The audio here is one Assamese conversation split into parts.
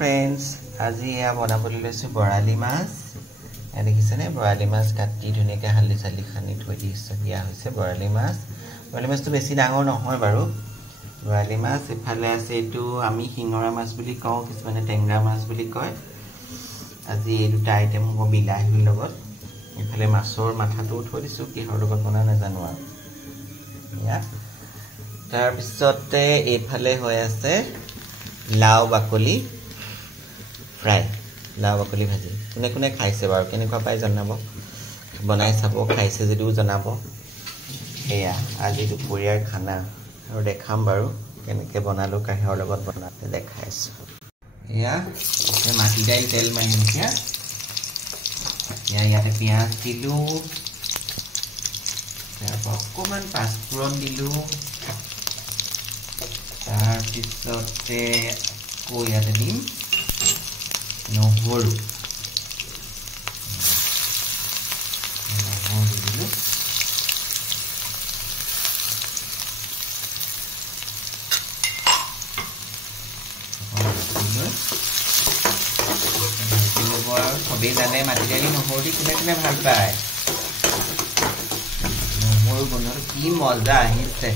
फ्रेंड्स आज या बनाबले लैसु बराली माछ या देखिसेने बराली माछ काटि धुनियाके हालि सालि खानि थৈ दिस दिया হৈছে बराली माछটো बेছি ডাঙৰ নহয় বাৰু बराली माछ इफाले আছে এটো আমি হিঙৰা মাছ বুলি কওঁ কিছুমানে টেংৰা মাছ বুলি কয় আজি এই দুটা আইটেম হ'ব বিলাহীৰ লগত ইফালে মাছৰ মাথাটো থৈ দিছো কিহৰ লগত বনা নাজানো আৰু ইয়া তাৰ পিছতে এইফালে হৈ আছে লাউ বাকলি फ्राई लाउ बाकली भाजी कोने कोने खाइसे बार केनेকুৱা পাই জানাব বনাই চাব খাইছে যদিও জানাব এয়া আজি দুপৰীয়াৰ খানা আৰু দেখাম বাৰু কেনেকে বনালো কাহিৰ লগত বনাতে দেখাইছো এয়া এ মাটি দাইল তেল মাৰিমকিয়া ইয়াতে পিয়াজ দিলো তাৰপৰা অকমান পাঁচফোৰণ দিলো তাৰ পিছতে ইয়াতে দিম নহৰু দিলো সবেই জানে মাটি দালি নহৰু দি কোনে কোনে ভাল পায় নহৰু গোন্ধটো কি মজা আহিছে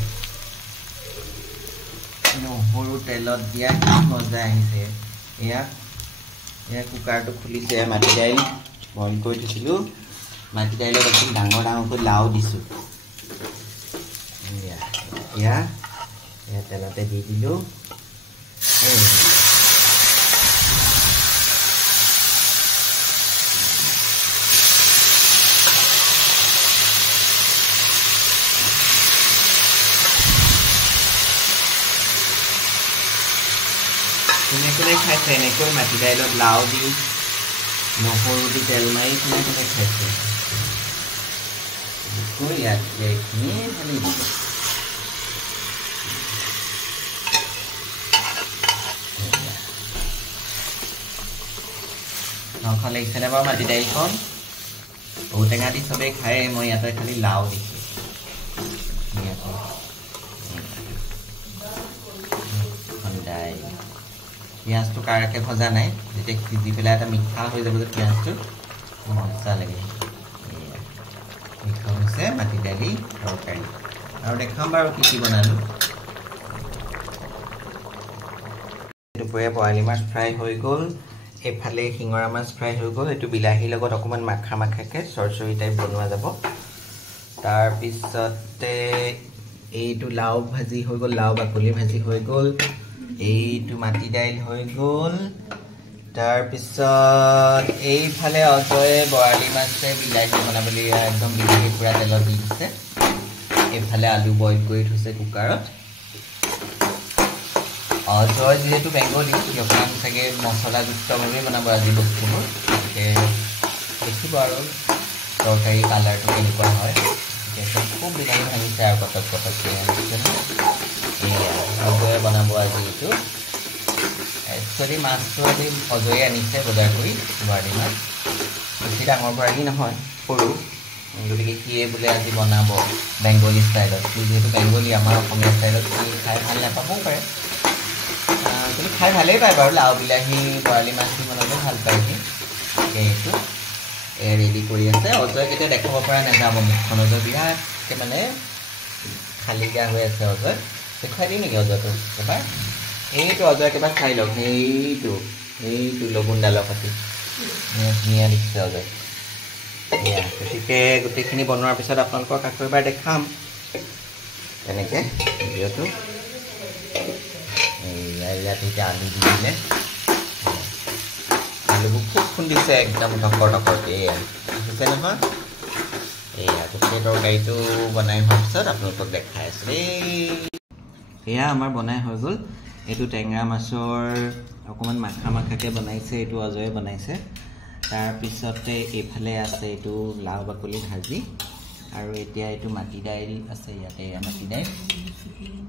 নহৰু তেলত দিয়া কি মজা আহিছে এয়া কুকাৰ তো খুলিছে মাটি দাইল বইল কৰি দিছিলো মাটি দাইলত একদম ডাঙৰ ডাঙৰকৈ লাউ দিছো ইয়া তেলতে দি দিলো কোনে খাইছে এনেকৈ মাটি দাইলত লাউ দি নহৰু দি তেল মাৰি কোনে খাইছে ইয়াতে এইখিনি ঢালি দিব নখন লাগিছেনে বাৰু মাটি দাইলখন ঔটেঙা দি চবেই খায় মই ইয়াতে খালি লাউ দিছোঁ দাইল পিঁয়াজটো কাৰাকে ভজা নাই যেতিয়া সিজি পেলাই এটা মিঠা হৈ যাব যে পিঁয়াজটো মজা লাগে মিঠা হৈছে মাটি দালি তৰকাৰী আৰু দেখাম বাৰু কি কি বনালোঁ দুপৰীয়া বৰালি মাছ ফ্ৰাই হৈ গ'ল এইফালে শিঙৰা মাছ ফ্ৰাই হৈ গ'ল এইটো বিলাহীৰ লগত অকণমান মাখা মাখাকৈ চৰচৰি টাইপ বনোৱা যাব তাৰপিছতে এইটো লাউ ভাজি হৈ গ'ল লাউ বাকলি ভাজি হৈ গ'ল এইটো মাটি দাইল হৈ গ'ল তাৰপিছত এইফালে অজয়ে বৰালি মাছে বিলাহী বনাবলৈ একদম বিলাহী পুৰা তেলত দি দিছে এইফালে আলু বইল কৰি থৈছে কুকাৰত অজয় যিহেতু বেংগলী অকণমান চাগে মছলাযুক্তভাৱে বনাব আজি বস্তুবোৰ গতিকে দেখিব আৰু তৰকাৰী কালাৰটো কেনেকুৱা হয় খুব বিলাহী ভাঙিছে আৰু কটক কটককৈ আনিছে অজয়ে বনাব আজি এইটো একচুৱেলি মাছটো আজি অজয়ে আনিছে বজাৰ কৰি বৰালি মাছ বেছি ডাঙৰ বৰালি নহয় সৰু গতিকে সিয়ে বোলে আজি বনাব বেংগলী ষ্টাইলত সি যিহেতু বেংগলী আমাৰ অসমীয়া ষ্টাইলত সি খাই ভাল নাপাবও পাৰে কিন্তু খাই ভালেই পায় বাৰু লাউ বিলাহী বৰালি মাছ দি বনালে ভাল পায় সি এইটো ৰেডি কৰি আছে অজয় কেতিয়া দেখাব পৰা নাযাব মুখখন অজয় বিৰাটকৈ মানে খালী গা হৈ আছে অজয় দেখুৱাই দিম নেকি অজয়টো এবাৰ এইটো অজয় একেবাৰে খাই লওক সেইটো লগুণডালৰ পাতি ধুনীয়া দেখিছে অজয় এয়া গতিকে গোটেইখিনি বনোৱাৰ পিছত আপোনালোকক আকৌ এবাৰ দেখাম তেনেকৈ ভিডিঅ'টো ইয়াত এতিয়া আলু দি দিলে আলুবোৰ খুব খুন্দিছে একদম ঢকৰ ঢকৰকৈ এয়া দেখিছে নহয় এয়া গোটেই তৰকাৰীটো বনাই হোৱাৰ পিছত আপোনালোকক দেখাই আছোঁ এয়া আমাৰ বনাই হৈ গ'ল এইটো টেঙৰা মাছৰ অকণমান মাখা মাখাকৈ বনাইছে এইটো অজয়ে বনাইছে তাৰপিছতে এইফালে আছে এইটো লাউ বাকলি ভাজি আৰু এতিয়া এইটো মাটি দাইল আছে ইয়াতে এয়া মাটি দাইল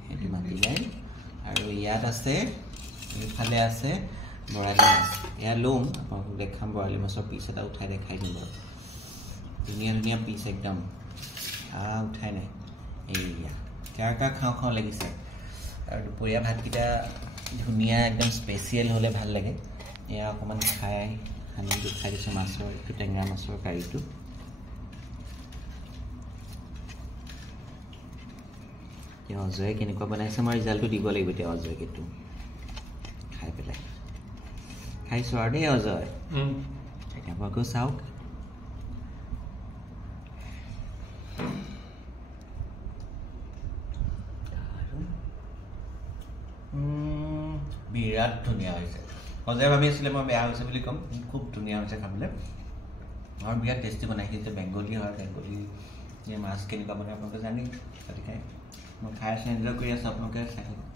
এইটো মাটি দাইল আৰু ইয়াত আছে এইফালে আছে বৰালি মাছ এয়া ল'ম আপোনালোকক দেখাম বৰালি মাছৰ পিচ এটা উঠাই দেখাই দিম বাৰু ধুনীয়া ধুনীয়া পিচ একদম উঠাই নাই এইয়া কাৰ খাওঁ লাগিছে আৰু দুপৰীয়া ভাতকেইটা ধুনীয়া একদম স্পেচিয়েল হ'লে ভাল লাগে এয়া অকণমান খাই সানি খাই দিছোঁ মাছৰ এইটো টেঙা মাছৰ কাৰীটো এতিয়া অজয়ে কেনেকুৱা বনাইছে মই ৰিজাল্টটো দিব লাগিব এতিয়া অজয়ক এইটো খাই পেলাই খাইছোঁ আৰু দেই অজয় এতিয়া আকৌ চাওক বিৰাট ধুনীয়া হৈছে অজয় ভাবি আছিলে মই বেয়া হৈছে বুলি ক'ম খুব ধুনীয়া হৈছে খাবলৈ আৰু বিৰাট টেষ্টি বনাইছে যে বেংগলী হয় বেংগলী মাছ কেনেকুৱা বনাই আপোনালোকে জানি গতিকে মই খাই আছোঁ এনজয় কৰি আছোঁ আপোনালোকে চাই থাকক